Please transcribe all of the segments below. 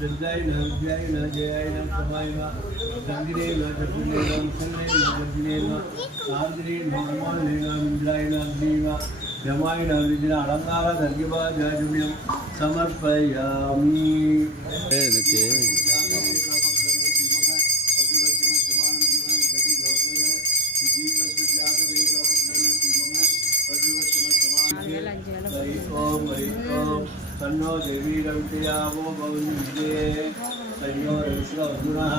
शब्दाय न विद्याय न जयाय न समाय न गांधिने न चतुर्णे न मुसन्ने न गर्दिने न सार्दिने न हनुमाने न मिंद्राय न अग्नि न यमाय न विजना अलंकार धन्यवादाजुम्यं समर्पयामि ओम हरि तन्नो देवी रवियावो भवन्ते तन्नो रविश्व अर्जुनः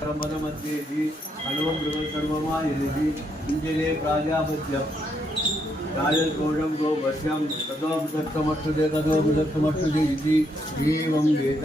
परमदमध्ये हि अणुं सर्वमायति इञ्जले प्राजापत्यम् राजकोशं गोपथ्यं ततो विदत्तमक्षते ततो विदत्तमक्षते इति एवं वेद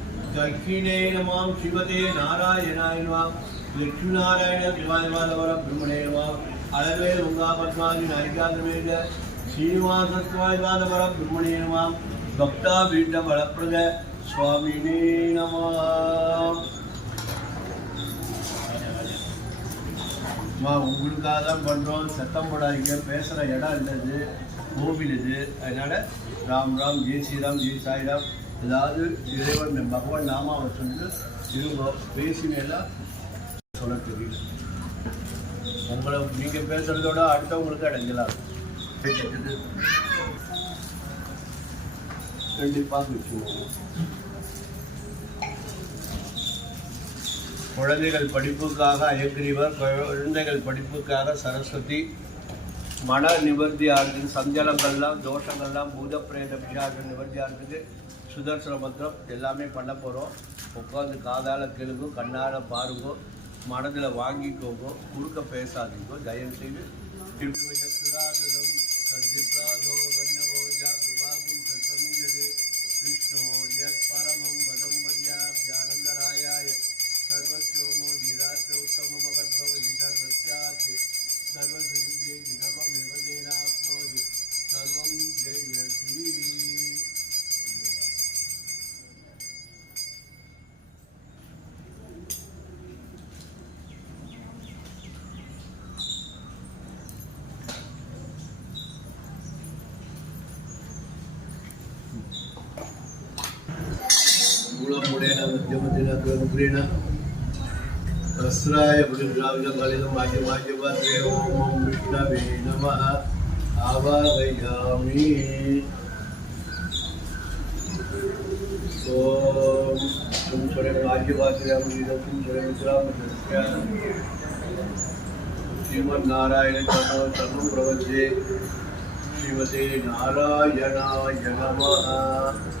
தட்சிணே நமாம் சிவதே நாராயணாயினுவாம் லட்சுமிநாராயண திவாதிவாதவரம் பிரம்மணேனுவாம் அழகவேல் உங்கா பத்மாதி நாரிகாதமேக ஸ்ரீனிவாசத்வாதிவாதவரம் பிரம்மணேனுவாம் பக்தா பீட்ட பலப்பிரத சுவாமினே நமாம் அம்மா உங்களுக்காக தான் பண்ணுறோம் சத்தம் போடாதீங்க. பேசுகிற இடம் இல்லை இது கோவில் இது. அதனால் ராம் ராம் ஜெய் ஸ்ரீராம் ஜெய் சாய்ராம். ஏதாவது இறைவன் பகவான் நாமாவை சொல்லி இருங்க பேசினேன்னா சொல்ல தெரியல. உங்களை நீங்கள் பேசுகிறதோட அடுத்தவங்களுக்கு அடைஞ்சலாம். கண்டிப்பாக வச்சுக்கோங்க குழந்தைகள் படிப்புக்காக அயக்ரீவர் குழந்தைகள் படிப்புக்காக சரஸ்வதி மன நிவர்த்தி இருக்குது. சஞ்சலங்கள்லாம் தோஷங்கள்லாம் பூத பிரேத விஷாக நிவர்த்தியாக இருக்குது. ಸುದರ್ಶನಭದ್ರಂ எல்லாமே பண்ண போகிறோம் உட்காந்து காதால் கெழுங்கு கண்ணால் பாருங்கோ மனதில் வாங்கிக்கோங்கோ குறுக்க பேசாதீங்கோ தயவு செய்து திருப்பி சுதாரணம் சந்திப்ராதோ வண்ணமோஜா விவாகம் சத்தமிஞ்சதே விஷ்ணோ யத் பரமம் பதம் மரியா ஜானந்தராயாய சர்வஸ்யோமோ தீராச்ச உத்தம மகத்பவதி சர்வஸ்யாதி சர்வசிதே ஜிதமம் விவதேனா वस्त्राय बुद्धिद्राविडकालिनं वाद्यवाद्यवाद्ये ॐ विष्णवे नमः। आवाहयामि। ॐ किं स्वरे वाद्यवाद्यं किं स्वरे मित्रामस्य श्रीमन्नारायण सर्वं प्रवद्ये। श्रीमते नारायणाय नमः।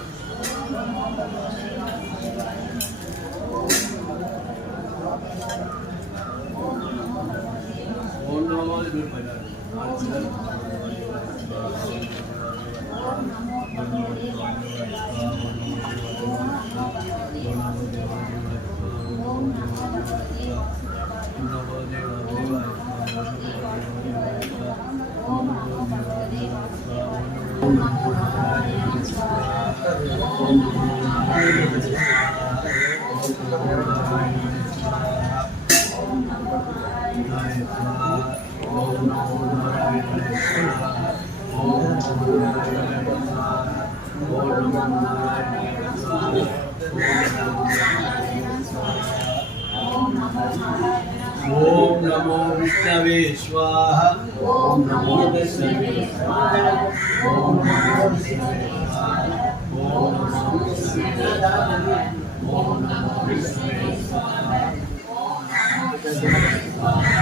görmedim. ओम नमो विष्णवे स्वाहा ओम नमो विष्णवे स्वाहा ओम नमो विष्णवे स्वाहा ओम नमो विष्णवे स्वाहा ओम नमो विष्णवे स्वाहा ओम नमो विष्णवे स्वाहा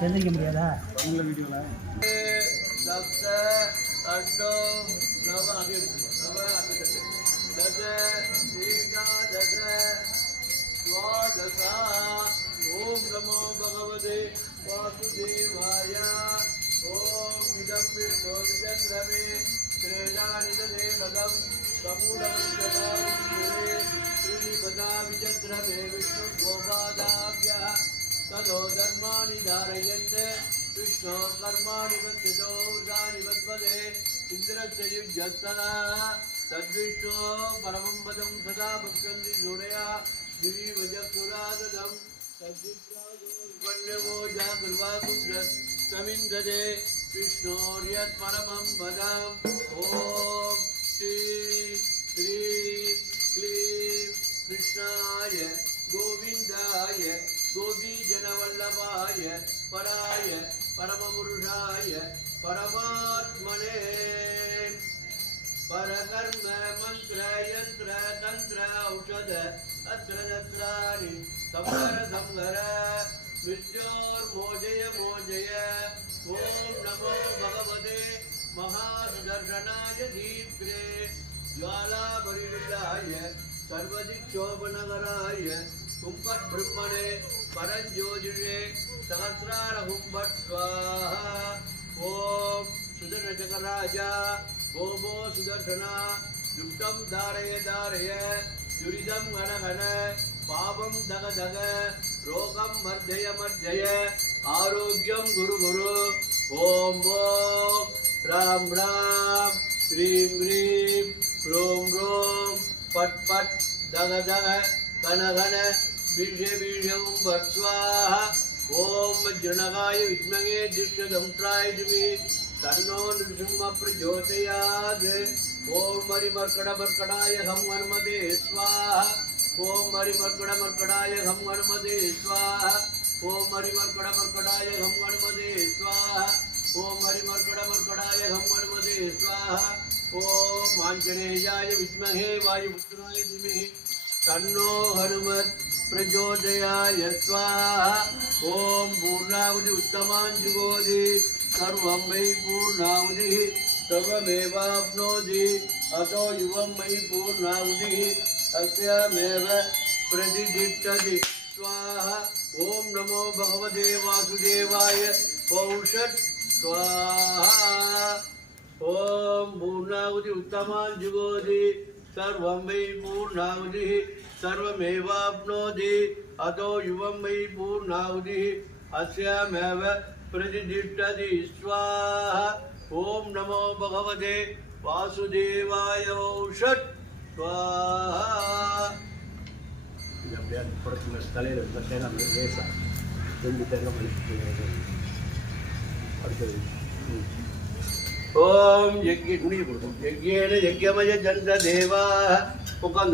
चलने के अगला वीडियो लाए सबसे नवा आगे नवा आगे सीता द्वादशा ओम नमो भगवते वासुदेवाय, ओम इदं विष्णु विचन्द्रमे विष्णुगोपादाभ्यः ततो धर्माणि धारयन् विष्णो कर्माणि वत्सदौराणि वद्वदे इन्द्रस्य युज्यत्सनाः तद्विष्णो परमं पदं सदा भक्ष्यन्ति गुणया दिवीवजपुराददं तद्विष्णो जागुर्वाकुन्द्र समिन्ददे विष्णोर्यत्परमं वदाम् ॐ श्री श्री क्लीं कृष्णाय गोविन्दाय गोपीजनवल्लभाय पराय परमपुरुषाय परमात्मने परकर्म मन्त्र यन्त्र तन्त्र औषध अस्त्रशस्त्राणि संहर संहर मृत्योर्मोजय मोजय ॐ नमो भगवते महासुदर्शनाय दीप्रे ज्वालापरिवृताय सर्वदिक्षोभनगराय कुम्भब्रह्मणे परञ्ज्योतिषे सहस्रारहुम्भट् स्वाहा। ॐ सुदर्शकराज भोमो सुदर्शना दुष्टं धारय धारय दुरिदं घन घन, पापं दग दग, रोगं मर्जय मर्जय, आरोग्यं गुरु गुरु, ॐ ॐ राम राम, ह्रीं ह्रीं ह्रों ह्रों पट् पट् दग दग घन घन बीजे बीजं भट् स्वाहा ॐ वज्रणकाय विद्महे दृश्यदंत्राय धीमहि तन्नो नृसिंह प्रचोदयात्। ॐ हरिमर्कटमर्कटाय हं हनुमते स्वाहा ॐ हरिमर्कटमर्कटाय हं हनुमते स्वाहा ॐ हरिमर्कटमर्कटाय हं हनुमते स्वाहा। ॐ हरिमर्कटमर्कटाय हं हनुमते स्वाहा। ॐ आञ्जनेयाय विद्महे वायुपुत्राय धीमहि। तन्नो हनुमत् प्रचोदयाय, स्वाहा। ॐ पूर्णाहुति उत्तमाञ्जुगोधि सर्वं वै पूर्णाहुतिः, सर्वमेवाप्नोति। अतो युवं मयि पूर्णाहुतिः अस्यामेव प्रतिष्ठति, स्वाहा। ॐ नमो भगवते वासुदेवाय पौषट् स्वाहा ॐ पूर्णाहुति उत्तमाञ्जुगोधि सर्वं वै पूर्णाहुतिः सर्वमेवाप्नोति अतो युवं वै पूर्णाहुतिः अस्यामेव प्रतिष्ठति स्वाहा ॐ नमो भगवते वासुदेवाय षट् स्वाहा இது அப்படியே அந்த புறத்துல தலையில் இருந்த தேங்காய் மாதிரி லேசாக ரெண்டு தேங்காய் மாதிரி அடுத்தது ஓம் யஜ்ய முடிவு கொடுக்கும் யஜ்யேன யஜ்யமய ஜந்த தேவா உட்காந்து